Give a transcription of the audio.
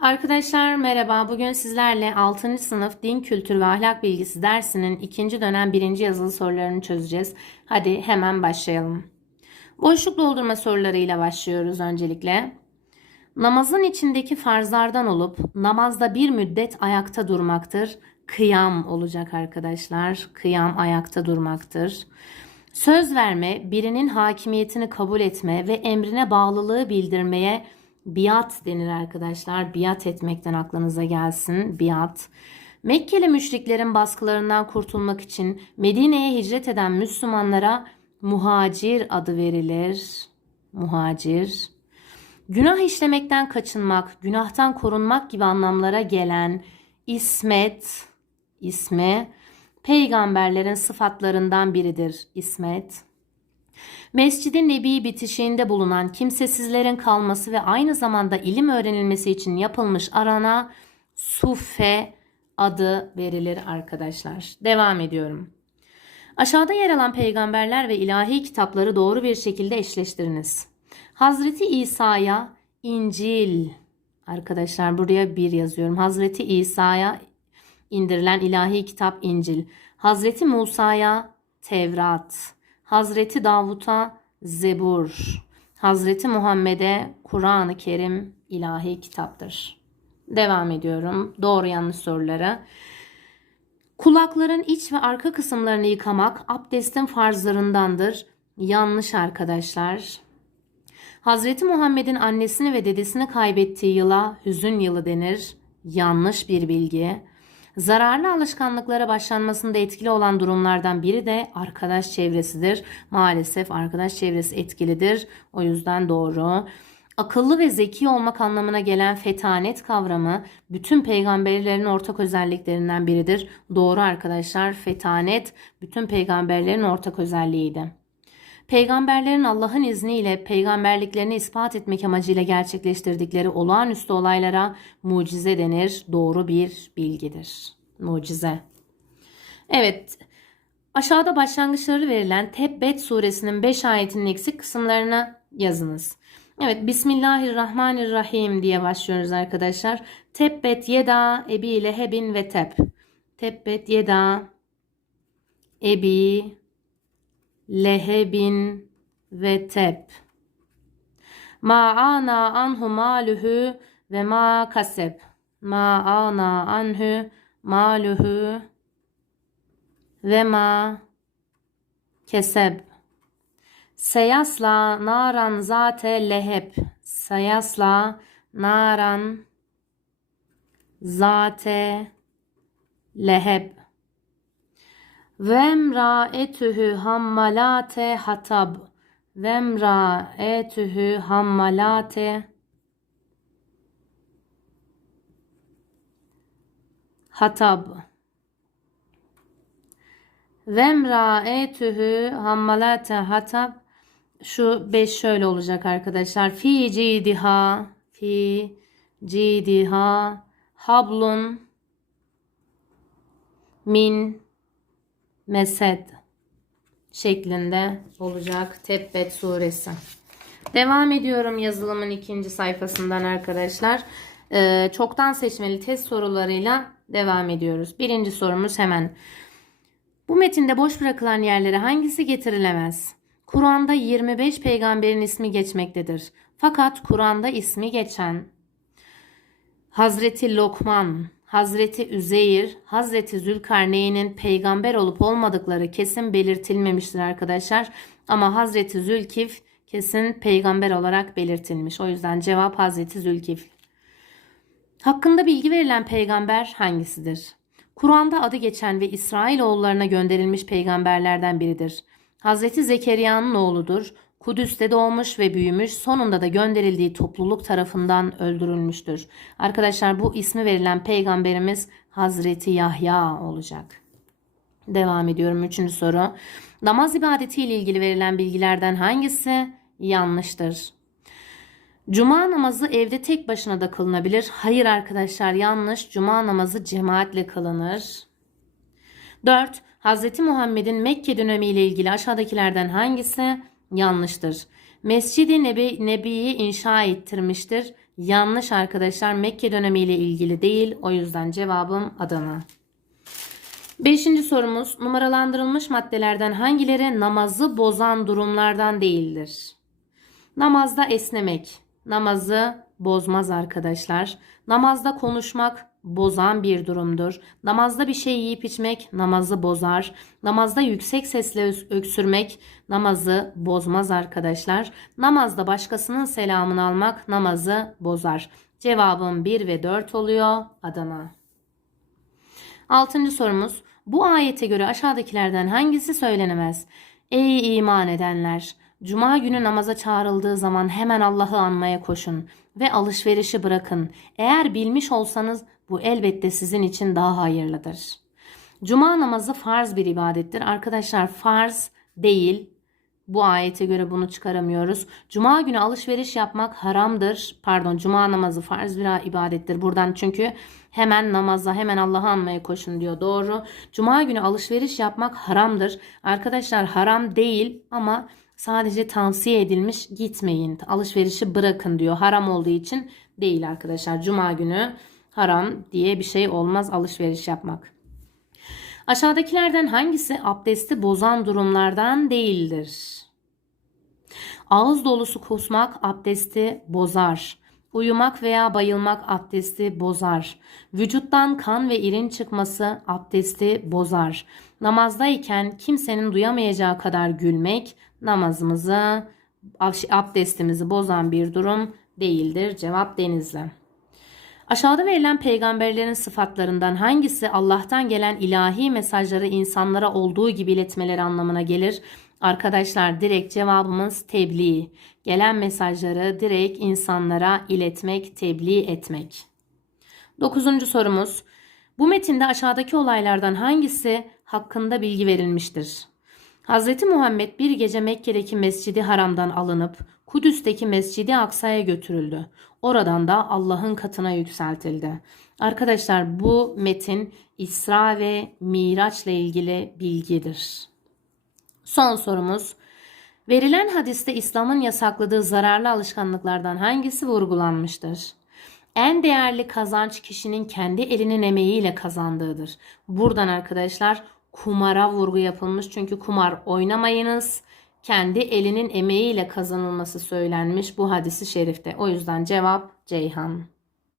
Arkadaşlar merhaba. Bugün sizlerle 6. sınıf din kültür ve ahlak bilgisi dersinin 2. dönem 1. yazılı sorularını çözeceğiz. Hadi hemen başlayalım. Boşluk doldurma sorularıyla başlıyoruz öncelikle. Namazın içindeki farzlardan olup namazda bir müddet ayakta durmaktır. Kıyam olacak arkadaşlar. Kıyam ayakta durmaktır. Söz verme, birinin hakimiyetini kabul etme ve emrine bağlılığı bildirmeye biat denir arkadaşlar. Biat etmekten aklınıza gelsin. Biat. Mekkeli müşriklerin baskılarından kurtulmak için Medine'ye hicret eden Müslümanlara muhacir adı verilir. Muhacir. Günah işlemekten kaçınmak, günahtan korunmak gibi anlamlara gelen İsmet, ismi peygamberlerin sıfatlarından biridir İsmet. Mescid-i Nebi bitişiğinde bulunan kimsesizlerin kalması ve aynı zamanda ilim öğrenilmesi için yapılmış arana Sufe adı verilir arkadaşlar. Devam ediyorum. Aşağıda yer alan peygamberler ve ilahi kitapları doğru bir şekilde eşleştiriniz. Hazreti İsa'ya İncil arkadaşlar buraya bir yazıyorum. Hazreti İsa'ya indirilen ilahi kitap İncil. Hazreti Musa'ya Tevrat. Hazreti Davut'a Zebur. Hazreti Muhammed'e Kur'an-ı Kerim ilahi kitaptır. Devam ediyorum. Doğru yanlış soruları. Kulakların iç ve arka kısımlarını yıkamak abdestin farzlarındandır. Yanlış arkadaşlar. Hazreti Muhammed'in annesini ve dedesini kaybettiği yıla hüzün yılı denir. Yanlış bir bilgi. Zararlı alışkanlıklara başlanmasında etkili olan durumlardan biri de arkadaş çevresidir. Maalesef arkadaş çevresi etkilidir. O yüzden doğru. Akıllı ve zeki olmak anlamına gelen fetanet kavramı bütün peygamberlerin ortak özelliklerinden biridir. Doğru arkadaşlar fetanet bütün peygamberlerin ortak özelliğiydi. Peygamberlerin Allah'ın izniyle peygamberliklerini ispat etmek amacıyla gerçekleştirdikleri olağanüstü olaylara mucize denir. Doğru bir bilgidir. Mucize. Evet. Aşağıda başlangıçları verilen Tebbet suresinin 5 ayetinin eksik kısımlarını yazınız. Evet Bismillahirrahmanirrahim diye başlıyoruz arkadaşlar. Tebbet yeda ebi lehebin ve teb. Tebbet yeda ebi lehebin ve teb. Ma ana anhu maluhu ve ma kaseb. Ma ana anhu maluhu ve ma keseb. Seyasla naran zate leheb. Seyasla naran zate leheb. Vemra etühü hammalate hatab. Vemra etühü hammalate hatab. Vemra etühü hammalate hatab. Şu 5 şöyle olacak arkadaşlar. Fi cidiha fi cidiha hablun min mesed şeklinde olacak Tebbet suresi. Devam ediyorum yazılımın ikinci sayfasından arkadaşlar. Ee, çoktan seçmeli test sorularıyla devam ediyoruz. Birinci sorumuz hemen. Bu metinde boş bırakılan yerlere hangisi getirilemez? Kur'an'da 25 peygamberin ismi geçmektedir. Fakat Kur'an'da ismi geçen Hazreti Lokman, Hazreti Üzeyir, Hazreti Zülkarneyn'in peygamber olup olmadıkları kesin belirtilmemiştir arkadaşlar. Ama Hazreti Zülkif kesin peygamber olarak belirtilmiş. O yüzden cevap Hazreti Zülkif. Hakkında bilgi verilen peygamber hangisidir? Kur'an'da adı geçen ve İsrailoğullarına gönderilmiş peygamberlerden biridir. Hazreti Zekeriya'nın oğludur. Kudüs'te doğmuş ve büyümüş. Sonunda da gönderildiği topluluk tarafından öldürülmüştür. Arkadaşlar bu ismi verilen peygamberimiz Hazreti Yahya olacak. Devam ediyorum. Üçüncü soru. Namaz ibadeti ile ilgili verilen bilgilerden hangisi yanlıştır? Cuma namazı evde tek başına da kılınabilir. Hayır arkadaşlar yanlış. Cuma namazı cemaatle kılınır. 4. Hz. Muhammed'in Mekke dönemi ile ilgili aşağıdakilerden hangisi yanlıştır? Mescid-i Nebi, Nebi'yi inşa ettirmiştir. Yanlış arkadaşlar. Mekke dönemiyle ilgili değil. O yüzden cevabım Adana. Beşinci sorumuz numaralandırılmış maddelerden hangileri namazı bozan durumlardan değildir? Namazda esnemek namazı bozmaz arkadaşlar. Namazda konuşmak bozan bir durumdur. Namazda bir şey yiyip içmek namazı bozar. Namazda yüksek sesle öksürmek namazı bozmaz arkadaşlar. Namazda başkasının selamını almak namazı bozar. Cevabım 1 ve 4 oluyor. Adana. Altıncı sorumuz. Bu ayete göre aşağıdakilerden hangisi söylenemez? Ey iman edenler! Cuma günü namaza çağrıldığı zaman hemen Allah'ı anmaya koşun ve alışverişi bırakın. Eğer bilmiş olsanız bu elbette sizin için daha hayırlıdır. Cuma namazı farz bir ibadettir. Arkadaşlar farz değil. Bu ayete göre bunu çıkaramıyoruz. Cuma günü alışveriş yapmak haramdır. Pardon, cuma namazı farz bir ibadettir. Buradan çünkü hemen namaza, hemen Allah'ı anmaya koşun diyor. Doğru. Cuma günü alışveriş yapmak haramdır. Arkadaşlar haram değil ama sadece tavsiye edilmiş gitmeyin. Alışverişi bırakın diyor. Haram olduğu için değil arkadaşlar. Cuma günü haram diye bir şey olmaz alışveriş yapmak. Aşağıdakilerden hangisi abdesti bozan durumlardan değildir? Ağız dolusu kusmak abdesti bozar. Uyumak veya bayılmak abdesti bozar. Vücuttan kan ve irin çıkması abdesti bozar. Namazdayken kimsenin duyamayacağı kadar gülmek namazımızı, abdestimizi bozan bir durum değildir. Cevap Denizli. Aşağıda verilen peygamberlerin sıfatlarından hangisi Allah'tan gelen ilahi mesajları insanlara olduğu gibi iletmeleri anlamına gelir? Arkadaşlar direkt cevabımız tebliğ. Gelen mesajları direkt insanlara iletmek, tebliğ etmek. Dokuzuncu sorumuz. Bu metinde aşağıdaki olaylardan hangisi hakkında bilgi verilmiştir? Hz. Muhammed bir gece Mekke'deki Mescidi Haram'dan alınıp Kudüs'teki Mescidi Aksa'ya götürüldü. Oradan da Allah'ın katına yükseltildi. Arkadaşlar bu metin İsra ve Miraç'la ilgili bilgidir. Son sorumuz. Verilen hadiste İslam'ın yasakladığı zararlı alışkanlıklardan hangisi vurgulanmıştır? En değerli kazanç kişinin kendi elinin emeğiyle kazandığıdır. Buradan arkadaşlar kumara vurgu yapılmış. Çünkü kumar oynamayınız. Kendi elinin emeğiyle kazanılması söylenmiş bu hadisi şerifte. O yüzden cevap Ceyhan.